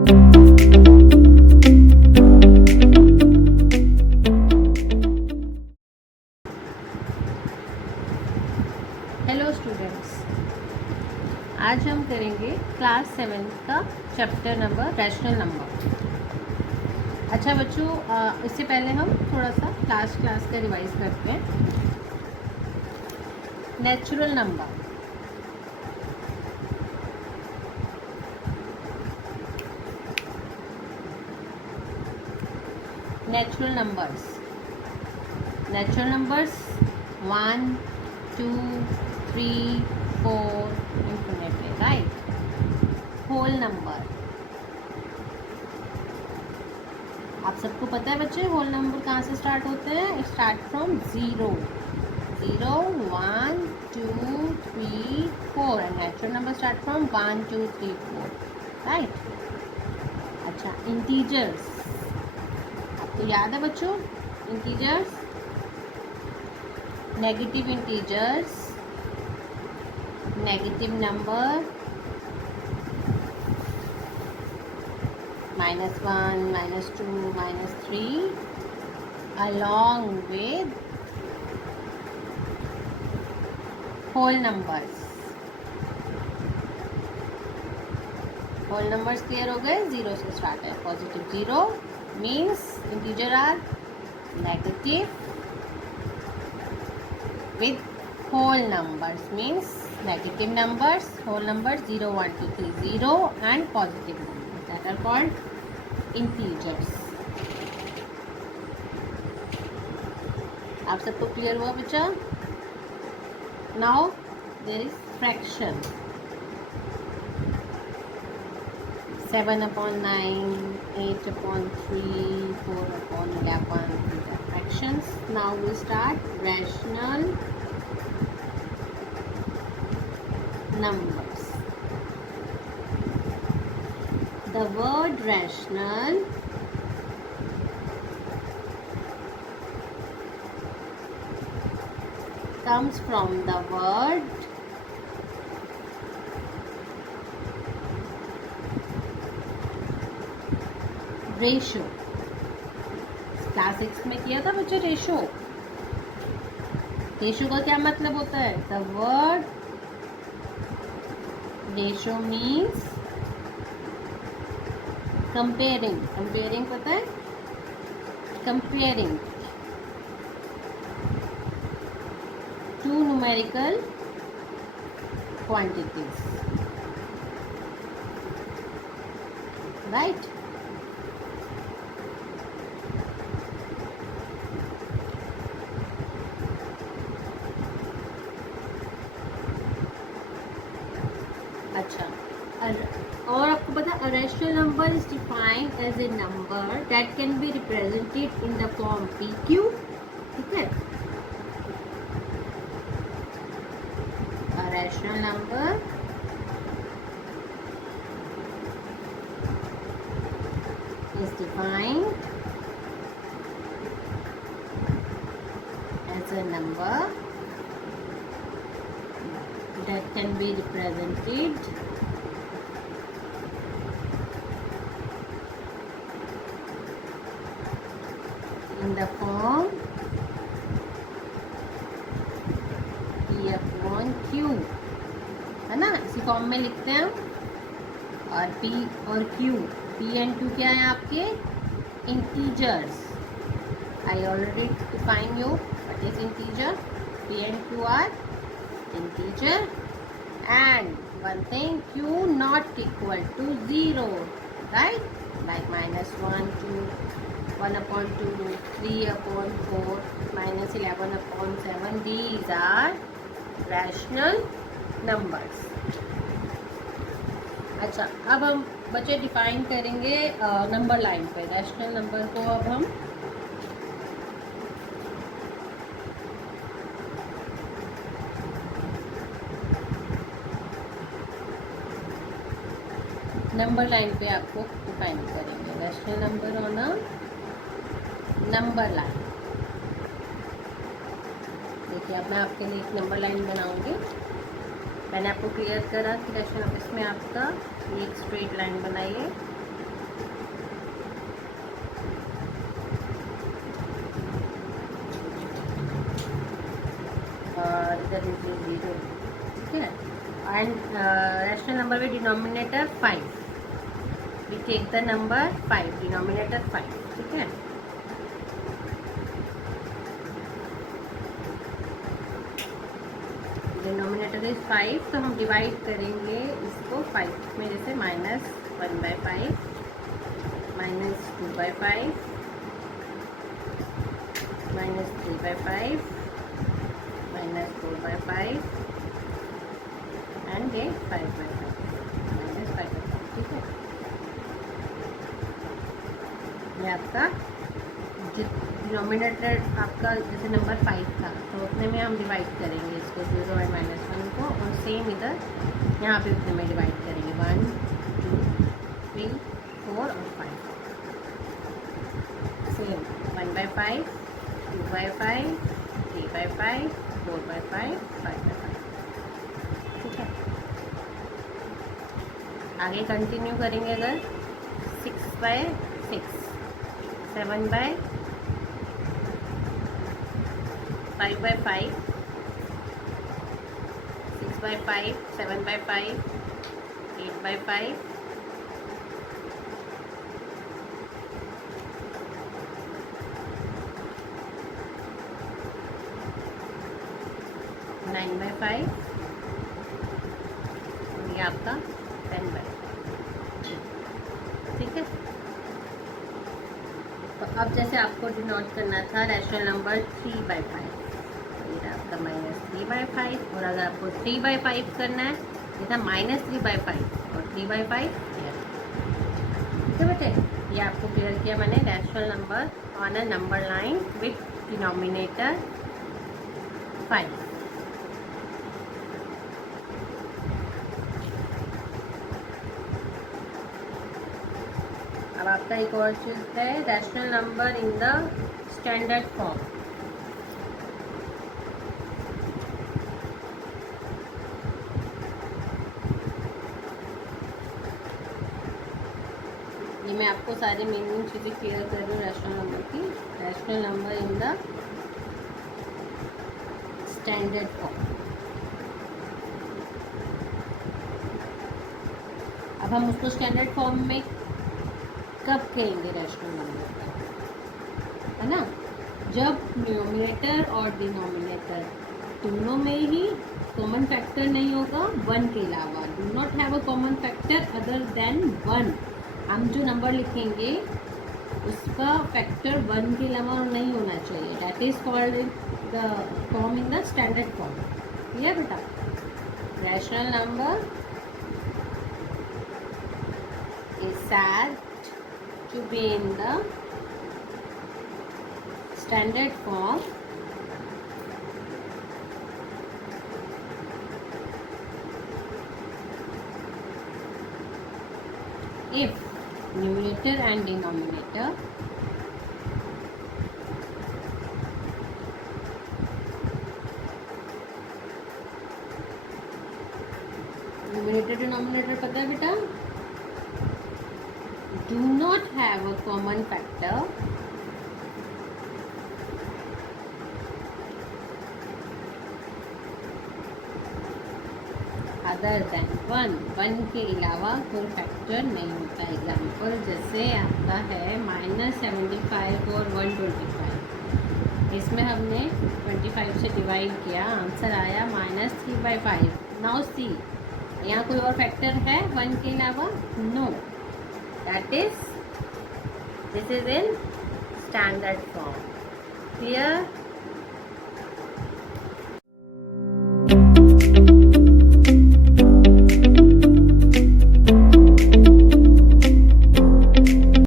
Hello students, आज हम करेंगे क्लास 7 का चैप्टर नंबर रैशनल नंबर। अच्छा बच्चों, इससे पहले हम थोड़ा सा क्लास का रिवाइज करते हैं। Natural number, natural numbers 1 2 3 4 infinitely, right. Whole number, आप सबको पता है बच्चे होल नंबर कहाँ से स्टार्ट होते हैं? Start from 0 1 2 3 4 and natural number start from 1 2 3 4, right. अच्छा, इंटीजर्स आपको याद है बच्चों? Integers, negative integers, negative number -1 -2 -3 along with whole numbers। Whole numbers clear हो गए? 0 से स्टार्ट है। Positive 0 means integer are negative with whole numbers means negative numbers, whole numbers 0 1 2 3 0 and positive numbers that are called integers। आप सबको clear हुआ बच्चा? Now there is fraction. 7/9, 8/3, 4/11, these are fractions। Now we start rational numbers। The word rational comes from the word ratio. Class 6 में किया था बच्चे ratio. Ratio का क्या मतलब होता है? The word ratio means comparing. Comparing पता है? Comparing two numerical quantities, right. अच्छा, और आपको पता है rational number is defined as a number that can be represented in the form PQ, ठीक है। A rational number is defined as a number that can be represented in the form P/Q, है ना? इसी form में लिखते हैं हम। और P और Q, P and Q क्या है आपके? Integers. I already define you what is integer. P and Q are integer and one thing Q not equal to 0, right? Like -1 2 1/2 3/4 -11/7, these are rational numbers। अच्छा, अब हम बच्चे define करेंगे number line पे। Rational number को अब हम number line पे आपको डिफाइन करेंगे। Rational number on a number line. देखिए, अब मैं आपके लिए एक नंबर लाइन बनाऊंगी। मैंने आपको क्लियर करा कि रैशनल नंबर्स में आपका एक स्ट्रेट लाइन बनाइए नीचे 0, ठीक है। And rational number with denominator 5, we take the number 5, denominator 5, ठीक है। डिनोमिनेटर इज 5, तो हम डिवाइड करेंगे इसको 5 में, जैसे -1/5, -2/5, -3/5, -4/5 एंड ये 5/5, -5/5, ठीक है। ये आपका डिनोमिनेटर आपका जैसे नंबर 5 था, तो उतने में हम डिवाइड करेंगे इसको 0 और -1 को, और सेम इधर यहाँ पे उतने में डिवाइड करेंगे 1, 2, 3, 4 और 5, सेम 1/5, 2/5, 3/5, 4/5, 5/5, ठीक है। आगे कंटिन्यू करेंगे अगर 6/6, 7/5/5, 6/5, 7/5, 8/5, 9/5, और ये आपका 10/5, ठीक है। तो अब जैसे आपको डिनोट करना था रैशनल नंबर 3/5, ये आपका -3/5, और अगर आपको 3/5 करना है, ये था -3/5 और 3/5, ठीक है बेटे। ये आपको क्लियर किया मैंने, rational number on a number line with denominator 5। अब आपका एक और चीज़ है, rational number in the standard form. ये मैं आपको सारी मेन चीज़ें क्लियर कर रही हूँ रैशनल नंबर की। Rational number in the standard form. अब हम उसको स्टैंडर्ड फॉर्म में कब कहेंगे रैशनल नंबर, है ना, जब न्यूमरेटर और डिनोमिनेटर दोनों में ही कॉमन फैक्टर नहीं होगा 1 के अलावा। Do not have a common factor other than 1। हम जो नंबर लिखेंगे उसका फैक्टर 1 के अलावा नहीं होना चाहिए। That is called the form in the standard form. Clear बेटा? Rational number is said to be in the standard form if numerator and denominator numerator denominator पता है बेटा, do not have a common factor other than 1 के अलावा कोई factor नहीं होता। Example जैसे आपका है -75 और 125, इसमें हमने 25 से डिवाइड किया, आंसर आया -3/5। नाउ सी, यहाँ कोई और फैक्टर है 1 के अलावा? No, that is this is in standard form. Clear?